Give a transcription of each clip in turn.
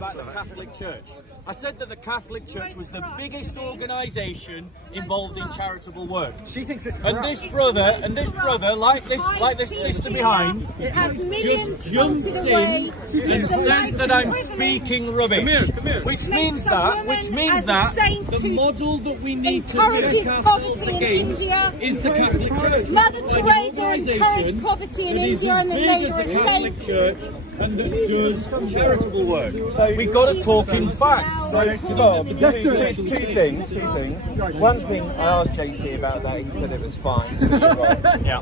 about the Catholic Church. I said that the Catholic Church was the biggest organisation involved in charitable work. She thinks it's corrupt. And this brother, like this sister behind, It has millions just jumps salted in away. and says that I'm speaking rubbish. Which means that the model that we need to check encourages ourselves poverty in against India. is the Catholic Church. Mother An Teresa organisation encouraged poverty in that is India as and then big made as her the a Catholic saint. Church and that does charitable work. We've got to talk in facts. So, Bob, Let's do it. two things. One thing, I asked JC about that. He said it was fine. So you're right. Yeah.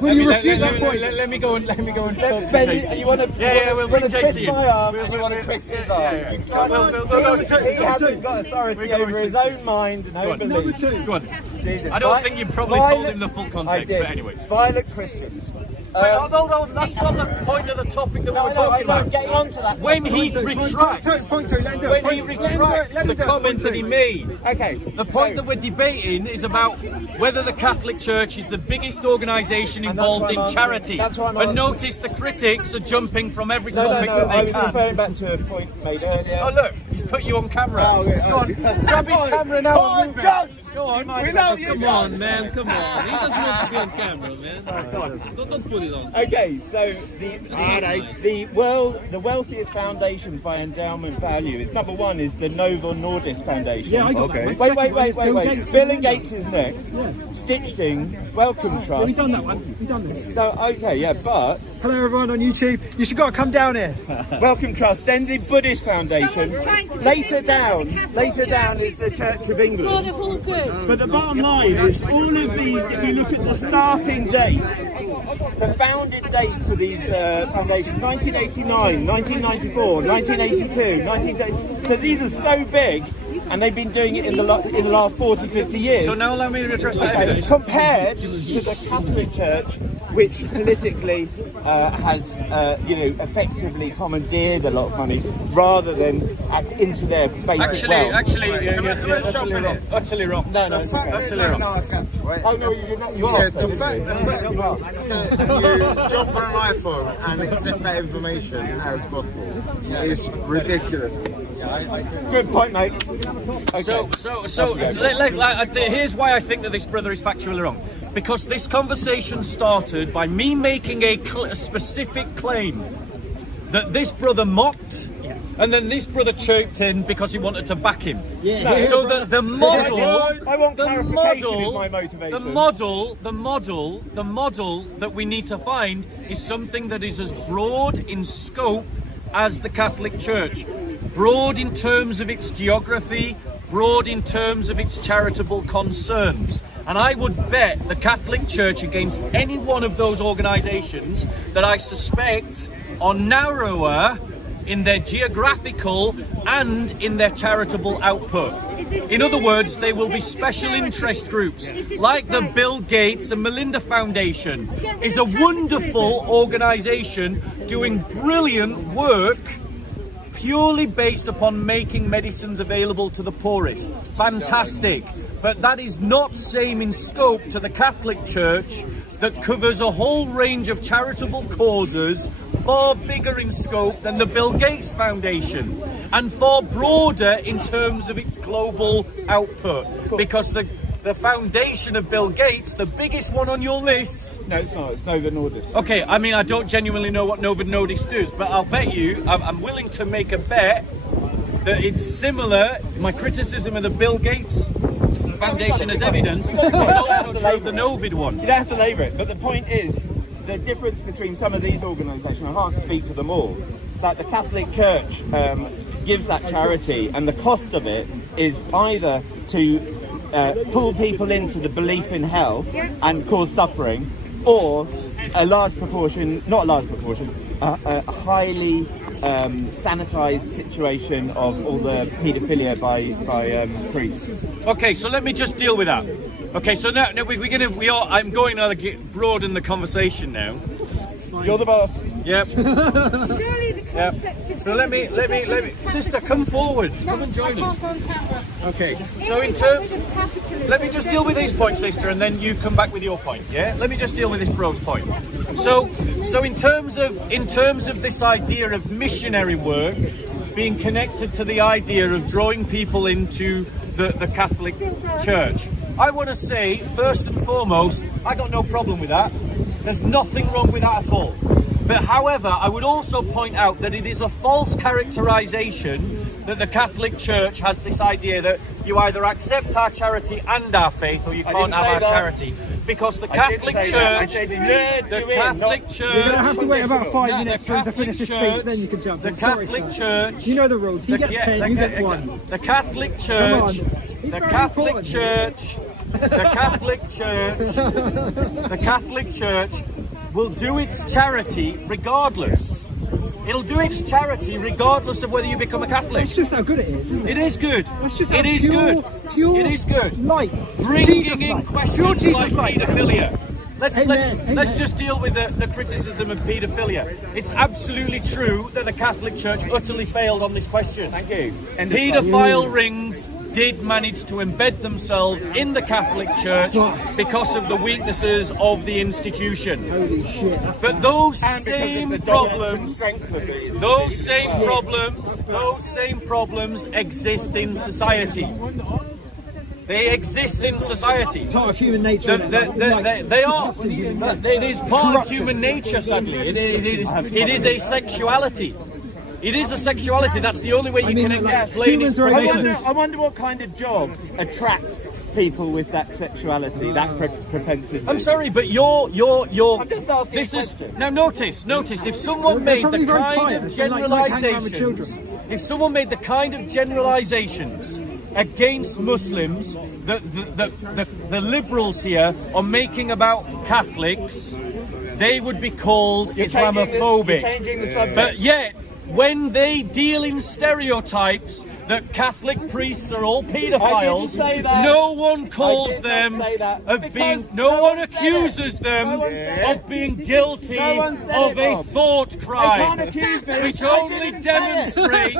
Will you refute that point? Let me go and talk to Ben, JC. you want to? Yeah, we'll bring twist JC in. my arm. You want to twist his arm. Yeah. You can't- He hasn't got authority over his own mind and own Number beliefs. two. Go on. Jesus. I don't think you probably told him the full I context, did. but anyway. Violent Christians. Wait, no, that's not the point of the topic that we were I'm talking about. getting on to that. When he Point retracts, two, let him do it. when he retracts the comment that he made. Okay. The point that we're debating is about whether the Catholic Church is the biggest organisation And that's involved what in I'm charity. that's what I'm And answering. notice the critics are jumping from every No, topic that I they was can. referring back to a point made earlier. Oh look, he's put you on camera. Oh, okay, Go on, grab his camera now and move it. Go on. We know you, Come on, man, come on. He doesn't want to be on camera, man. Go on. Don't put it on. Okay, so the wealthiest foundations by endowment value is number one is the Novo Nordisk Foundation. Yeah, I got that one. Wait. Second one is Bill Gates. Bill and Gates is next. Stitching, Wellcome Trust. We've done that one. We've done this. So okay, yeah, but Hello everyone on YouTube. You should got to come down here. Wellcome Trust, then the Buddhist Foundation. Someone's trying to Later convince us down, that the Catholic is the Church of God England. of all good. But the bottom line is all of these, if you look at the starting date, the founded date for these foundations, 1989, 1994, 1982, 1980. So these are so big, and they've been doing it in the last 40, 50 years. So now allow me to address the Okay, evidence. compared to the Catholic Church, which politically has, effectively commandeered a lot of money, rather than act into their basic wealth. Utterly wrong. Utterly wrong. No, it's okay. Utterly wrong. Oh no, you Yeah, asked. the fact that you jump on an iPhone and accept that information as gospel is ridiculous. Good point, mate. Okay. Here's why I think that this brother is factually wrong. Because this conversation started by me making a specific claim that this brother mocked, and then this brother chirped in because he wanted to back him. Yeah. So the model, I want clarification is my motivation. the model that we need to find is something that is as broad in scope as the Catholic Church. Broad in terms of its geography, broad in terms of its charitable concerns. And I would bet the Catholic Church against any one of those organisations that I suspect are narrower in their geographical and in their charitable output. In other words, they will be special interest groups, like the Bill Gates and Melinda Foundation is a wonderful organisation doing brilliant work purely based upon making medicines available to the poorest. Fantastic. But that is not same in scope to the Catholic Church that covers a whole range of charitable causes far bigger in scope than the Bill Gates Foundation and far broader in terms of its global output. Because the foundation of Bill Gates, the biggest one on your list. No, it's not. It's Novo Nordisk. Okay, I mean, I don't genuinely know what Novo Nordisk does, but I'll bet you, I'm willing to make a bet that it's similar. My criticism of the Bill Gates Foundation as evidence is also true of the Novid one. You don't have to labour it, but the point is, the difference between some of these organisations, I can't speak for them all, like the Catholic Church gives that charity, and the cost of it is either to pull people into the belief in hell and cause suffering, or a large proportion, not a large proportion, a highly sanitized situation of all the paedophilia by priests. Okay, so let me just deal with that. Okay, so now I'm going to broaden the conversation now. You're the boss. Yep. Surely the Yep. concept of So let me, sister, come forward. Come and join us. on camera. Okay. So in terms, let me just deal with these points, sister, and then you come back with your point. Yeah. Let me just deal with this bro's point. So in terms of this idea of missionary work, being connected to the idea of drawing people into the Catholic Church. I want to say, first and foremost, I got no problem with that. There's nothing wrong with that at all. But however, I would also point out that it is a false characterization that the Catholic Church has this idea that you either accept our charity and our faith, or you can't have our charity. Because the Catholic Church, the Catholic Church, You're going to have to wait about 5 Yeah, minutes the for him to finish his Catholic speech, then you can jump The in. Sorry, Catholic sir. Church. You know the rules. He gets 10, you get 1. The Catholic Come Church. on. He's The very Catholic important. Church. The Catholic Church. The Catholic Church will do its charity regardless. It'll do its charity regardless of whether you become a Catholic. That's just how good it is, isn't it? It is good. That's just It how is pure, good. Pure It is good. Light. Bringing Jesus in light. Pure questions Jesus like light. paedophilia. Let's Amen. just deal with the criticism of paedophilia. It's absolutely true that the Catholic Church utterly failed on this question. Thank you. Paedophile rings did manage to embed themselves in the Catholic Church because of the weaknesses of the institution. Holy shit. That's But those And because of same the dominance and problems, strength of the those same problems exist in society. They exist in society. part of human nature. They are. Disgusting human nature. It is part of Corruption. human nature. Sadly, it is a sexuality. It is a sexuality. That's the only way you mean, can like, explain humans its are prevalence. I wonder what kind of job attracts people with that sexuality, that propensity. I'm sorry, but you're. I'm just asking This a is question. now. Notice. If someone They're made probably the very kind pious. of They like hanging around with generalizations, children. if someone made the kind of generalizations against Muslims that the liberals here are making about Catholics, they would be called You're Islamophobic. changing the subject. But yet, when they deal in stereotypes that Catholic priests are all I paedophiles, didn't say that. no one calls I did not them say that. of Because being. no No one one said accuses it. them No one said of being guilty No one said of it, a Bob. thought They crime, can't accuse me. which I only didn't say it. demonstrates,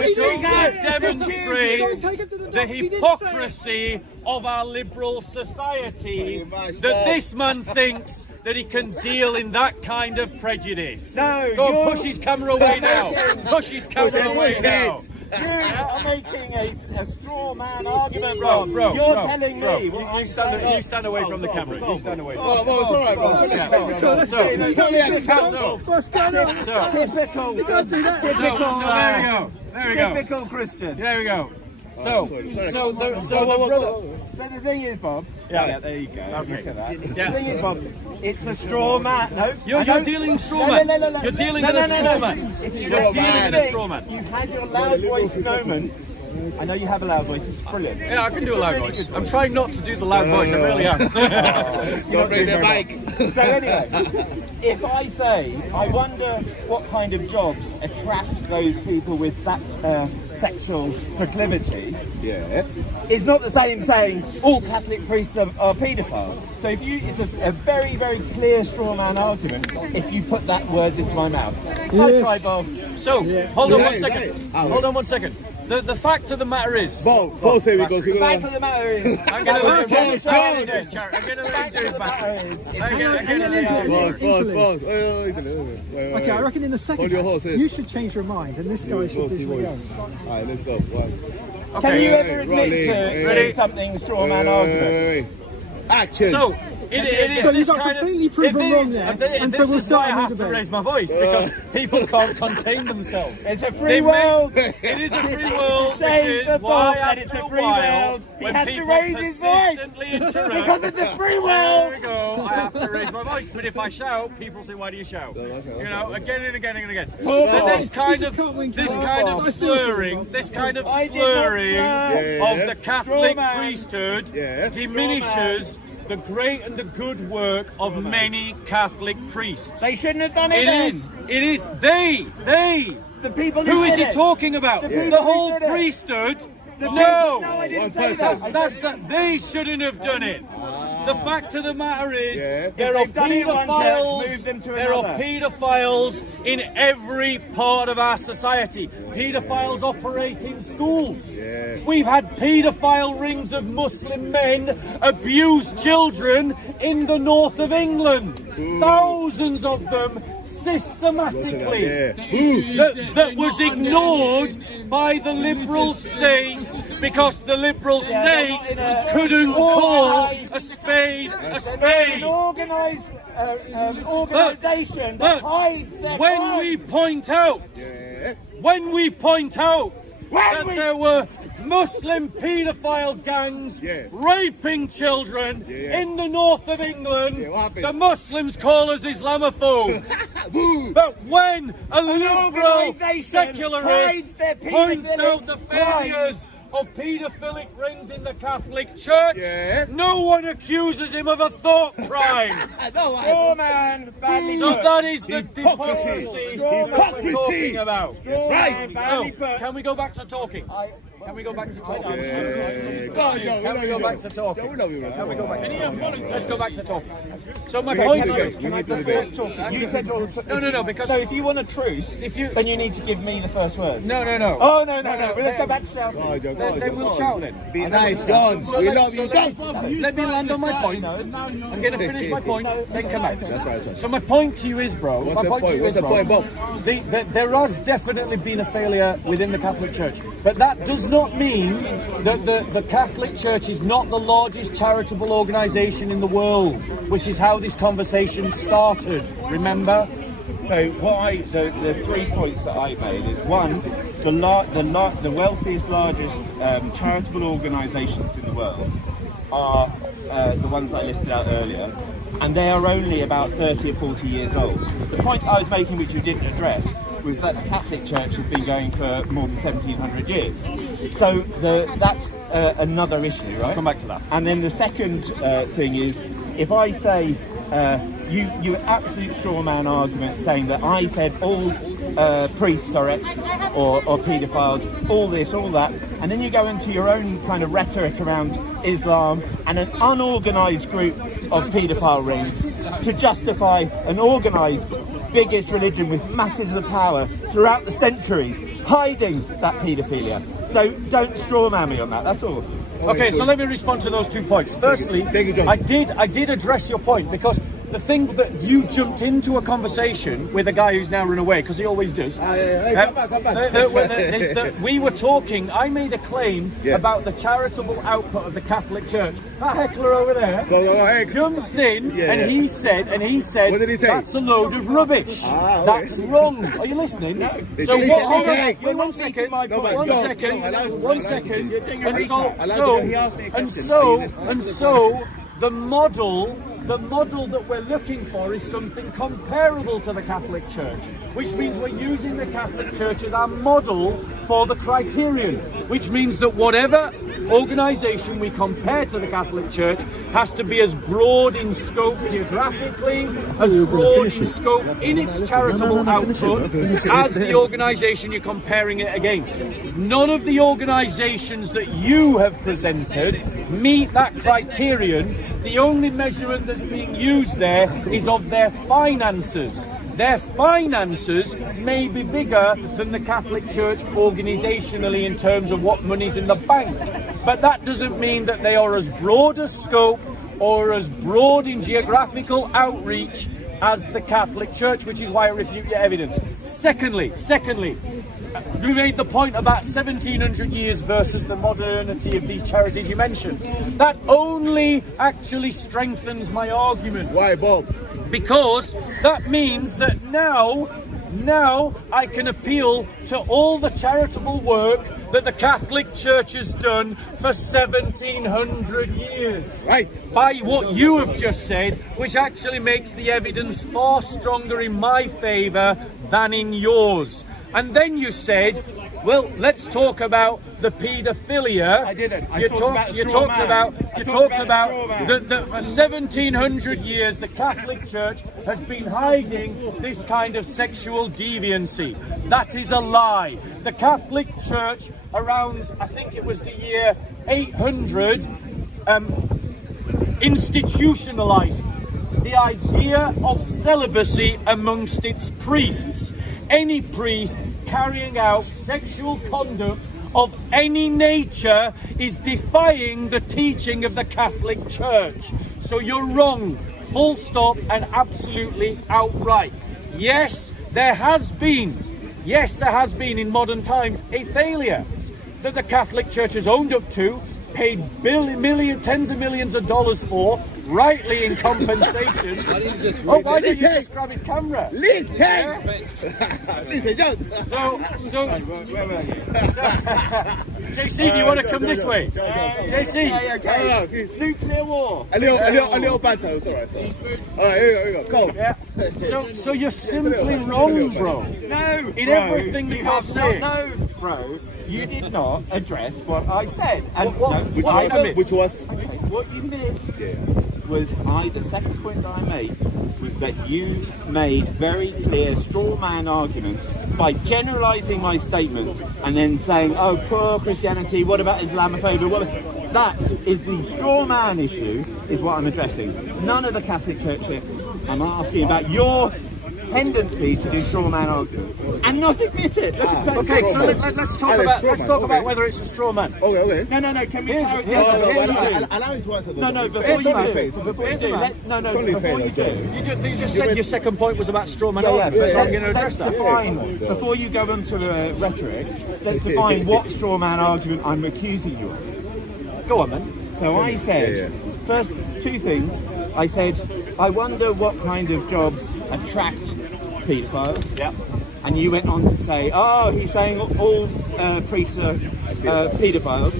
which Don't only take demonstrates Don't take him to the the docks, he didn't say it. hypocrisy of our liberal society that this man thinks that he can deal in that kind of prejudice. No, Go you're- on, push his camera away now. Push his camera away now. You are making a straw man argument, Bro, Rob. bro, You're bro, telling bro. me what You I'm stand, saying. you stand away from the camera. You stand away. Oh, well, it's all right, bro. What's going on? Typical. You can't do that. Typical. So there we go. There we go. Typical Christian. There we go. So the brother. So the thing is, Bob. Yeah. There you go. Okay. Look at that. Yeah. The thing is, Bob. It's a straw man. No, You're I don't- dealing in straw No, man. no, no, no. You're dealing No, in a no, no, straw no. man. If you You're don't dealing in a think straw man. You've had your loud voice moment. I know you have a loud voice. It's brilliant. Yeah, I can do a loud voice. I'm trying not to do the loud voice. I really am. Don't bring the mic. So anyway, if I say, I wonder what kind of jobs attract those people with that sexual proclivity, Yeah. it's not the same saying all Catholic priests are paedophile. So if you, it's a very, very clear straw man argument if you put that words into my mouth. I'll try, Bob. So, hold on Yeah, one second. Hold on one second. The fact of the matter is, Bob, pause here because The we're fact gonna. of the matter is, I'm going to let him Charles, do his charity. I'm going to let him do his battle. I'm going Hang on to into it. Pause, pause, Interlude. pause. Wait. Okay, I reckon in the second Hold your half, horses. you should change your mind, and this guy should do something else. Alright, let's go. One. can you ever Ready, admit to ready. doing something straw man argument? Action. So, it is So this you've got kind completely of. proven it wrong is- there, th- and so this we'll is why start I a new have to debate. raise my voice because people can't contain themselves. It's a free They make- world. It is a free world, which Shame is the why Bob that it's after a a free while, world, he when has to people raise his voice. persistently Because interrupt, it's a free there world. we go. I have to raise my voice, but if I shout, people say, "Why do you shout?" You know, again and again and again. But this kind just can't wink of Bob. slurring, this kind of I did not slurring slur. of the Catholic Straw man. priesthood Yeah. diminishes the great and the good work of many Catholic priests. They shouldn't have done it. It then. is. It is. They. The people Who is did he it. talking about? The people The who whole did it. priesthood? No, No. I didn't One say person. that. That's that. They shouldn't have done it. The fact of the matter is, Yeah. there If are they've done it in one church, paedophiles. move them to There are another. paedophiles in every part of our society. Paedophiles operate in schools. Yeah. We've had paedophile rings of Muslim men abuse children in the north of England. Thousands of them systematically that was ignored by the Liberal state because the Liberal state couldn't call a spade a spade. An organised organisation that hides their when crime. we point out that there were Muslim paedophile gangs raping children in the north of England, the Muslims call us Islamophobes. But when a liberal organisation secularist hides their points paedophilic out the failures of paedophilic rings in the Catholic Church, no one accuses him of a thought crime. Straw man, badly So put. that is the hypocrisy that we're talking about. Straw man, badly So, put. can we go back to talking? Can we go back to talking? Can we go back to talking? Can we go back to talking? Let's go back to talking. So my point is, Can I before talking? You said no, because so if you want a truce, then you need to give me the first word. no. Oh no! Let's go back to shouting. They will shout then. Be nice, John. So We let- love so you, let- John. Let me land on my point. I'm going to finish my point, then come back. right. So my point to you is, bro. What's my the point to point? you What's is, the bro, point, Bob? there has definitely been a failure within the Catholic Church, but that does not mean that the Catholic Church is not the largest charitable organisation in the world, which is how this conversation started. Remember? So the 3 points that I made is one, the wealthiest, largest charitable organisations in the world are the ones I listed out earlier, and they are only about 30 or 40 years old. The point I was making, which you didn't address, was that the Catholic Church has been going for more than 1700 years. So that's another issue, right? Come back to that. And then the second thing is, if I say you absolute straw man argument saying that I said all priests are ex or paedophiles, all this, all that, and then you go into your own kind of rhetoric around Islam and an unorganised group of paedophile rings to justify an organised biggest religion with masses of power throughout the centuries hiding that paedophilia. So don't straw man me on that, that's all. Okay, so let me respond to those 2 points. Firstly, Thank you, John. I did address your point because the thing that you jumped into a conversation with a guy who's now run away, because he always does. Come back. Is that we were talking, I made a claim about the charitable output of the Catholic Church. That heckler over there jumps in and he said, What did he say? that's a load of rubbish. That's wrong. Are you listening? So He what? said, Hold on. okay. Wait 1 second. No, but One John, second. John, allow- 1 second. And so the model that we're looking for is something comparable to the Catholic Church, which means we're using the Catholic Church as our model for the criterion, which means that whatever organisation we compare to the Catholic Church has to be as broad in scope geographically, as broad in scope in its charitable output as the organisation you're comparing it against. None of the organisations that you have presented meet that criterion. The only measurement that's being used there is of their finances. Their finances may be bigger than the Catholic Church organisationally in terms of what money's in the bank, but that doesn't mean that they are as broad a scope or as broad in geographical outreach as the Catholic Church, which is why I refute your evidence. Secondly, you made the point about 1700 years versus the modernity of these charities you mentioned. That only actually strengthens my argument. Why, Bob? Because that means that now I can appeal to all the charitable work that the Catholic Church has done for 1700 years. Right. By what you have just said, which actually makes the evidence far stronger in my favour than in yours. And then you said, well, let's talk about the paedophilia. I didn't. I You talked talked about you straw talked man. about I you talked talked about about straw man. the for 1700 years the Catholic Church has been hiding this kind of sexual deviancy. That is a lie. The Catholic Church around, I think it was the year 800, institutionalized the idea of celibacy amongst its priests. Any priest carrying out sexual conduct of any nature is defying the teaching of the Catholic Church. So you're wrong, full stop and absolutely outright. Yes, there has been in modern times a failure that the Catholic Church has owned up to, paid tens of millions of dollars for, rightly in compensation. Oh, why did you just grab his camera? Listen! Listen, John! So, JC, do you want to come this way? JC, Nuclear war. A little banter, it's alright. Alright, here we go. Come on. yeah. So you're simply wrong, bro. No, In bro, everything that you you're have saying. not- No, bro, you did not address what I said. And Which was Okay, what you missed was the second point that I made was that you made very clear straw man arguments by generalising my statement and then saying, oh, poor Christianity, what about Islamophobia? That is the straw man issue, is what I'm addressing. None of the Catholic Church here. I'm asking about your tendency to do straw man arguments and not admit it. Okay, so let's talk about whether it's a straw man. Okay. No, can we Here's- clarify? here's- Allow him to answer the No, before before you you do, face. before you do, Totally before fair, you do. You just said your second point was about straw man Yeah, arguments, so I'm but going to address let's that. define, before you go into rhetoric, let's define what straw man argument I'm accusing you of. Go on then. So I said, first, two things. I said, I wonder what kind of jobs attract paedophiles. Yeah. And you went on to say, oh, he's saying all priests are paedophiles.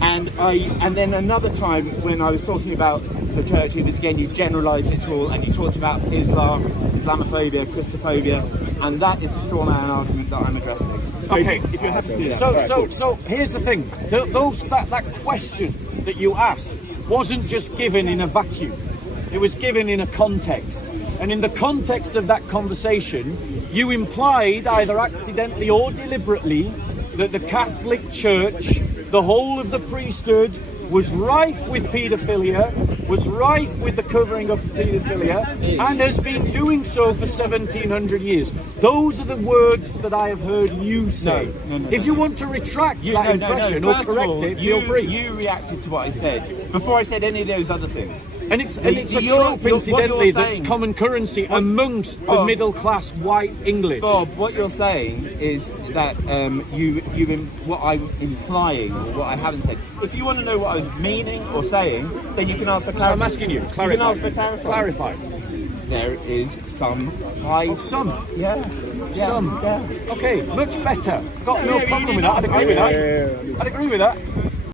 And then another time when I was talking about the church, it was again, you generalised it all and you talked about Islam, Islamophobia, Christophobia, and that is the straw man argument that I'm addressing. Okay. If you're happy to do that. So here's the thing. That question that you asked wasn't just given in a vacuum. It was given in a context. And in the context of that conversation, you implied, either accidentally or deliberately, that the Catholic Church, the whole of the priesthood, was rife with paedophilia, was rife with the covering of paedophilia, and has been doing so for 1700 years. Those are the words that I have heard you say. No. If you want to retract that impression or First of correct all, it, feel free. You reacted to what I said before I said any of those other things. And it's a You're- trope, what incidentally, you're that's saying- common currency amongst the Bob. middle-class white English. Bob, what you're saying is that what I'm implying or what I haven't said. If you want to know what I was meaning or saying, then you can ask for So clarity. I'm asking you, You can clarify. ask for clarity. Clarify. There is some high. Some. Yeah. Some. Yeah. Okay, much better. Got no Yeah, problem you with that. I'd did agree with not- that. I'd agree with that.